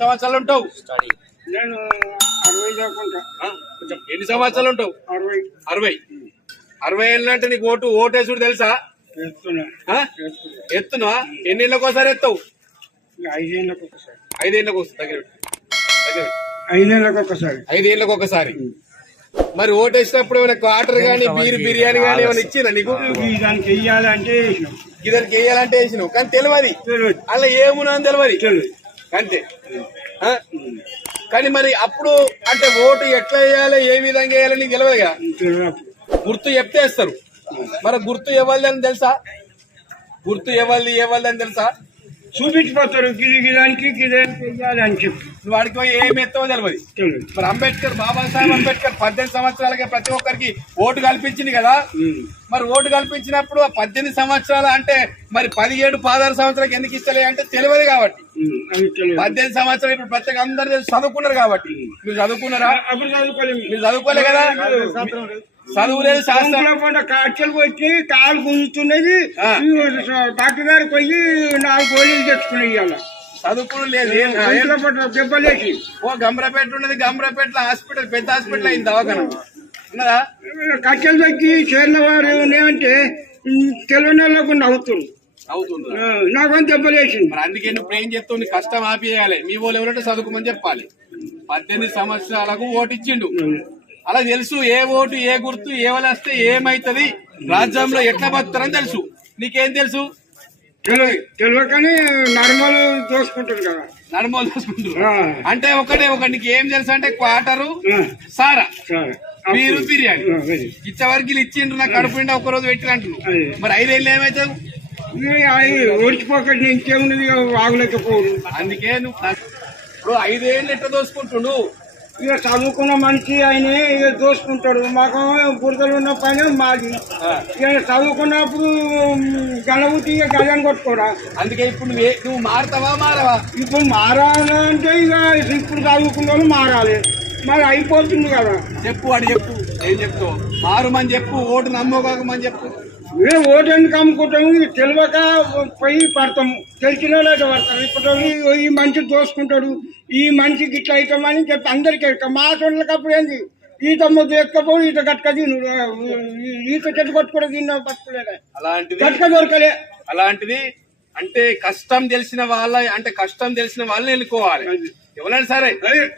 సంవత్సరాలు ఉంటావు? నేను 60 దాకా. ఎన్ని సంవత్సరాలు ఉంటావు? 60. 60 ఏళ్ళు అంటే నీకు ఓటేసుడు తెలుసా? ఎత్తునా? ఎన్నేళ్ళకి ఒకసారి ఎత్తావు? 5 ఏళ్ళకి ఒకసారి. 5 ఏళ్ళకి వస్తుంది. 5 ఏళ్ళకి ఒకసారి. మరి ఓటేసినప్పుడు ఏమైనా క్వార్టర్ గానీ బిర్యానీ గానీ ఏమైనా ఇచ్చినా నీకు? దానికి వెయ్యాలంటే ఇదానికి వేయాలంటే వేసినావు, కానీ తెలియదు అలా ఏమున్నా అని తెలియదు అంతే. కానీ మరి అప్పుడు అంటే ఓటు ఎట్లా వేయాలి, ఏ విధంగా వేయాలి నీకు తెలియదు కదా. గుర్తు చెప్తే వేస్తారు. మరి గుర్తు ఎవరిది అని తెలుసా? గుర్తు ఎవరిది అని తెలుసా? చూపించిపోతారు. గిదానికి వెయ్యాలని చెప్పి వాడికి ఏమి ఎత్తావో తెలియదు. మరి అంబేద్కర్, బాబాసాహెబ్ అంబేద్కర్ 18 సంవత్సరాలకే ప్రతి ఒక్కరికి ఓటు కల్పించింది కదా. మరి ఓటు కల్పించినప్పుడు 18 సంవత్సరాలు అంటే మరి 17, 16 సంవత్సరాలకు ఎందుకు ఇస్తలే అంటే తెలియదు కాబట్టి. 18 సంవత్సరాలు ఇప్పుడు ప్రత్యేక అందరు చదువుకున్నారు కాబట్టి. మీరు చదువుకున్నారా? మీరు చదువుకోలే కదా. చదువులేదు, శాస్త్రం కట్టెలు వచ్చి కాలు గుంజుతున్నది. డాక్టర్ గారికి పోయి 4 గోళీలు తెచ్చుకున్నాయి. ఇవాళ చదువుకుని లేదు. దెబ్బలేసి గంభరపేట ఉన్నది. గంభరపేటలో హాస్పిటల్, పెద్ద హాస్పిటల్ అయింది, దవాఖాన ఉన్నదా? కట్టెలు తగ్గి చేరిన వారు ఏమంటే తెలియని నవ్వుతుంది. నాకేం దెబ్బలేసింది. మరి అందుకే నువ్వు ఏం చెప్తావు? నీ కష్టం ఆపేయాలి. మీ వాళ్ళు ఎవరంటే చదువుకోమని చెప్పాలి. 18 సంవత్సరాలకు ఓటు ఇచ్చిండు, అలా తెలుసు. ఏ ఓటు, ఏ గుర్తు, ఏవలు వస్తే ఏమైతుంది, రాజ్యంలో ఎట్లా బతుకుతారని తెలుసు. నీకేం తెలుసు? తెలియకని నర్మలు దోసుకుంటారు కదా. నర్మలు దోసుకుంటారు అంటే ఒకటే నీకు ఏం తెలుసు అంటే క్వార్టరు, సారా, మీరు బిర్యానీ ఇచ్చవరకు ఇచ్చిండ్రు. నాకు కడుపుండా ఒకరోజు పెట్టినట్టు. మరి 5 ఏళ్ళు ఏమైతావు? ఓడిచిపోకండి, ఇంకేమున్నది వాగలేకపోదు. అందుకే నువ్వు ఇప్పుడు 5 ఏళ్ళు ఎట్లా దోసుకుంటుండు. ఇక చదువుకున్న మనిషి ఆయన ఇక దోసుకుంటాడు. మాకు బురదలు ఉన్న పైన మాది. ఇక చదువుకున్నప్పుడు గణపతి ఇక గజాన్ని కొట్టుకోడా. అందుకే ఇప్పుడు నువ్వు మారతావా మారవా? ఇప్పుడు మారాలంటే ఇక ఇప్పుడు చదువుకున్న వాళ్ళు మారాలి. మరి అయిపోతుంది కదా. చెప్పు, వాడు చెప్పు. ఏం చెప్తావు? మారుమని చెప్పు, ఓటు నమ్మోకమని చెప్పు. మేము ఓటు ఎందుకు అమ్ముకుంటాము? తెలియక పోయి పడతాము. తెలిసిన వాళ్ళైతే పడతారు. ఇప్పుడు ఈ మనిషి దోసుకుంటాడు, ఈ మనిషికి ఇట్లా అవుతామని చెప్పి అందరికీ మా చోట్లకప్పుడు ఏంది ఈత ముద్దు ఎక్కపో, ఈత గట్క తిను, ఈత చెట్టు కొట్టుకుంటే తిన్నా పట్టుకోలేదా. అలాంటిది గట్క దొరకలే. అలాంటిది అంటే కష్టం తెలిసిన వాళ్ళని ఎన్నుకోవాలి. ఎవరైనా సరే,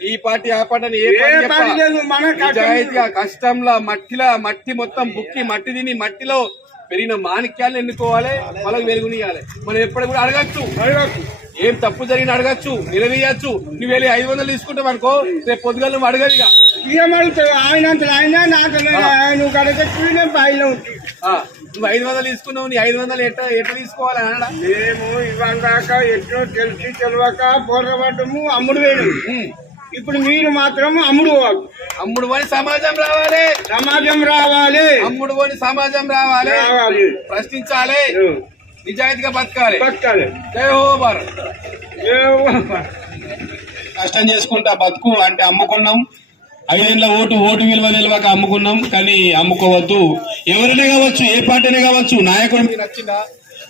ఈ పార్టీ ఆ పార్టీ అని ఏ పార్టీ లేదు. మన నిజాయితీగా కష్టంలో మట్టి మొత్తం బుక్కి మట్టి తిని మట్టిలో పెరిగిన మాణిక్యాలను ఎన్నుకోవాలి, వాళ్ళకి వెలుగునియాలి. మనం ఎప్పుడు కూడా అడగచ్చు, ఏం తప్పు జరిగిన అడగచ్చు, నిలదీయచ్చు. నువ్వు వెళ్ళి 500 తీసుకుంటావు అనుకో, రేపు పొద్దుగా నువ్వు అడగదుగా. ఆయన నువ్వు కడగచ్చు బాయిలో ఉంటుంది. నువ్వు 500 తీసుకున్నావు, నీ 500 ఎట్లా తీసుకోవాలి అనడా? మేము ఇవాళ దాకా ఎన్నో తెలిసి తెలియక పోరాటము అమ్ముడు వేయడం. ఇప్పుడు మీరు మాత్రం అమ్ముడు అని సమాజం రావాలి. అమ్ముడు అని సమాజం రావాలి. ప్రశ్నించాలి, నిజాయితీగా బతకాలి. జై హో భారత్. కష్టం చేసుకుంటా బతుకు అంటే అమ్ముకున్నాం. 5 ఏళ్ల ఓటు విలువ నిలవక అమ్ముకున్నాం. కానీ అమ్ముకోవద్దు. ఎవరైనా కావచ్చు, ఏ పార్టీనే కావచ్చు, నాయకుడు మీకు నచ్చిందా,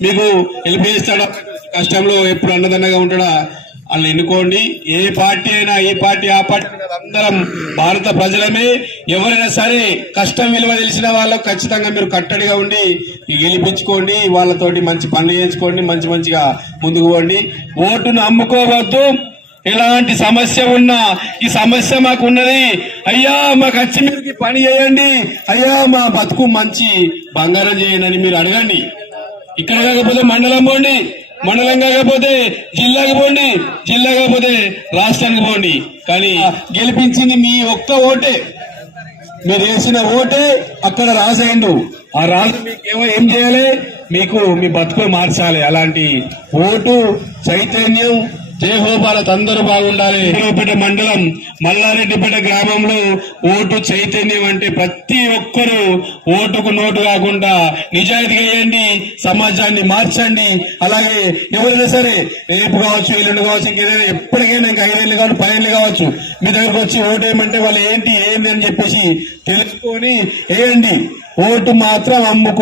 మీకు హెల్ప్ చేస్తాడా, కష్టంలో ఎప్పుడు అన్నదన్నగా ఉంటాడా, వాళ్ళు ఎన్నుకోండి. ఏ పార్టీ అయినా, ఈ పార్టీ ఆ పార్టీ, అందరం భారత ప్రజలమే. ఎవరైనా సరే కష్టం విలువ తెలిసిన వాళ్ళకు ఖచ్చితంగా మీరు కట్టడిగా ఉండి గెలిపించుకోండి. వాళ్ళతోటి మంచి పనులు చేయించుకోండి, మంచిగా ముందుకు పోండి. ఓటును అమ్ముకోవద్దు. ఎలాంటి సమస్య ఉన్నా, ఈ సమస్య మాకు ఉన్నది అయ్యా, మాకు వచ్చి మీరు పని చేయండి అయ్యా, మా బతుకు మంచి బంగారం చేయండి అని మీరు అడగండి. ఇక్కడ కాకపోతే మండలం పోండి, మండలం కాకపోతే జిల్లాకి పోండి, జిల్లా కాకపోతే రాష్ట్రానికి పోండి. కానీ గెలిపించింది మీ ఒక్క ఓటే. మీరు వేసిన ఓటే అక్కడ రాసేయండు. ఆ రాజు మీకేమో ఏం చేయాలి, మీకు మీ బతుకు మార్చాలి. అలాంటి ఓటు చైతన్యం. జై హో భారత్. అందరూ బాగుండాలి. రెడ్డిపేట మండలం మల్లారెడ్డిపేట గ్రామంలో ఓటు చైతన్యం అంటే ప్రతి ఒక్కరూ ఓటుకు నోటు కాకుండా నిజాయితీగా వేయండి, సమాజాన్ని మార్చండి. అలాగే ఎవరైనా సరే రేపు కావచ్చు, ఎల్లుండి కావచ్చు, ఇంకేదైనా ఎప్పటికైనా ఇంకా 5 ఏళ్ళు కావచ్చు, 10 ఏళ్ళు కావచ్చు, మీ దగ్గరకు వచ్చి ఓటు వేయమంటే వాళ్ళు ఏంటి అని చెప్పేసి తెలుసుకొని వేయండి. ఓటు మాత్రం అమ్ముకో.